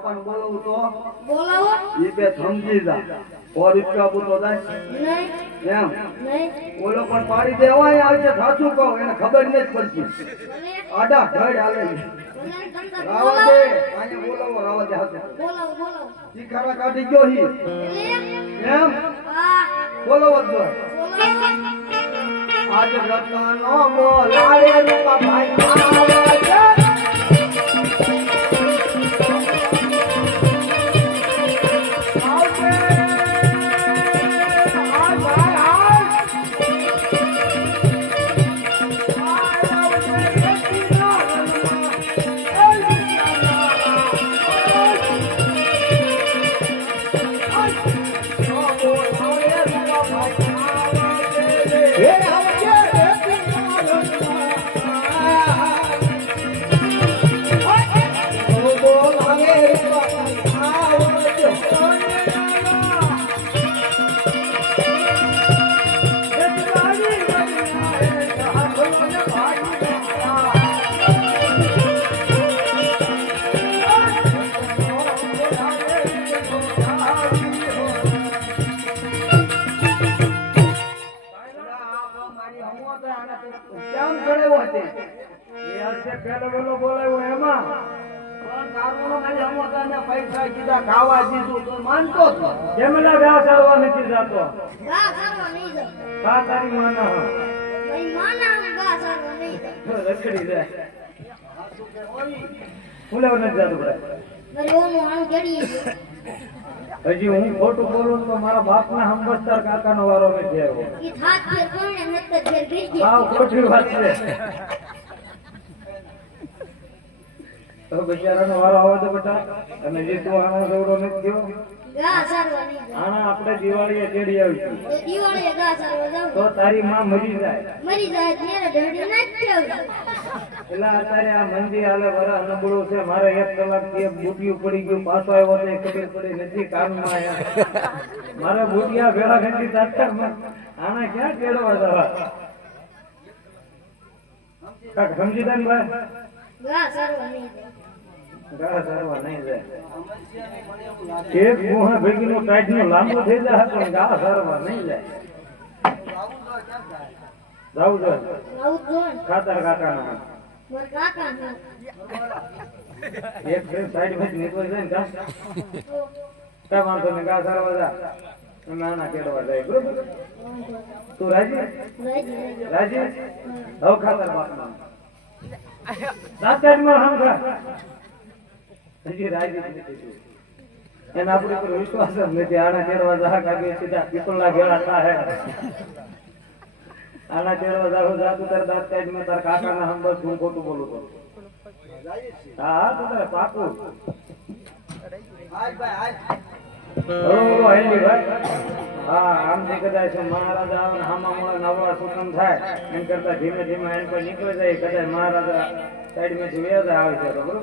બાપાને બોલાવું તો. બોલાવો. એ બે સમજી જા સો રૂપિયા તો જાય નહીં. એમ? નહીં. ઓલો પણ પાડી દેવાય આવે છે સાચું કહું. એને ખબર નથી પડતી. આડા ઘડ હાલે રાવા બોલાવો દે અહીંયા બોલાવો. રાવા દે હાથે. બોલાવો બોલાવો. શિખારા કાઢી ગયો હી. એમ? બોલાવો. જ આજ રતનો બોલાવે રૂપા ભાઈ એ બોલો બોલાવ્યો એમાં. પૈસા કીધા ખાવા દીધું તો માનતો જ નથી. વ્યાસ આવવા નથી જાતો. તારી માના હોય રખડી જાય ફૂલેવ જાતું ભાઈ. હજી હું ખોટું બોલું તો મારા બાપના હંબસ્તર કાકાનો વારો નથી આવ્યો. સાવ ખોટી વાત છે. તો બિચારાનો વારો આવે તો બેટા અને જે તું આનો દવડો નથી થયો આના આપણે દિવાળી તેડી આવીશું. તો તારી માં મરી જાય. મરી જાય ના એટલે અત્યારે આ મંદિર હાલે વરા નબળું છે મારે એક કલાકથી બુટિયું પડી ગયું પાછો આવ્યો તો ખબર પડી નથી કામમાં આયા મારે બુટિયા ભેળા ખેંચી તાત્કાલ આના ક્યાં કેળવા જવા? કાંઈક સમજી દે ને ભાઈ? ગાળા સારવા નહીં જાય એક ગુહા ભેગીનું ટાઈટનું લાંબો થઈ જાય પણ ગા સારવા નહીં જાય. ને ખાતર કાકા એક સાઈડમાં નીકળી જાય ને. કઈ વાંધો નહીં ગા સારવા જા. ના ના જાય બરોબર? તું રાજી? રાજી હવે ખાતર સાત આઠમાં હમ ખા હજી આપણી વિશ્વાસ જ નથી. આના જા કાગે સીધા પીપળના ઘેડા થાય આના કેળવા જાવ જાતું તાર દાંત કાઢ તાર કાકાના હમ હું ખોટું બોલું તો હા તો તારે પાકું. હા આમથી કદાચ મહારાજા આવે હામા મોડા નવા સુકમ થાય, એમ કરતા ધીમે ધીમે એમ પર નીકળી જાય, કદાચ મહારાજા સાઈડમાંથી આવે છે બરોબર?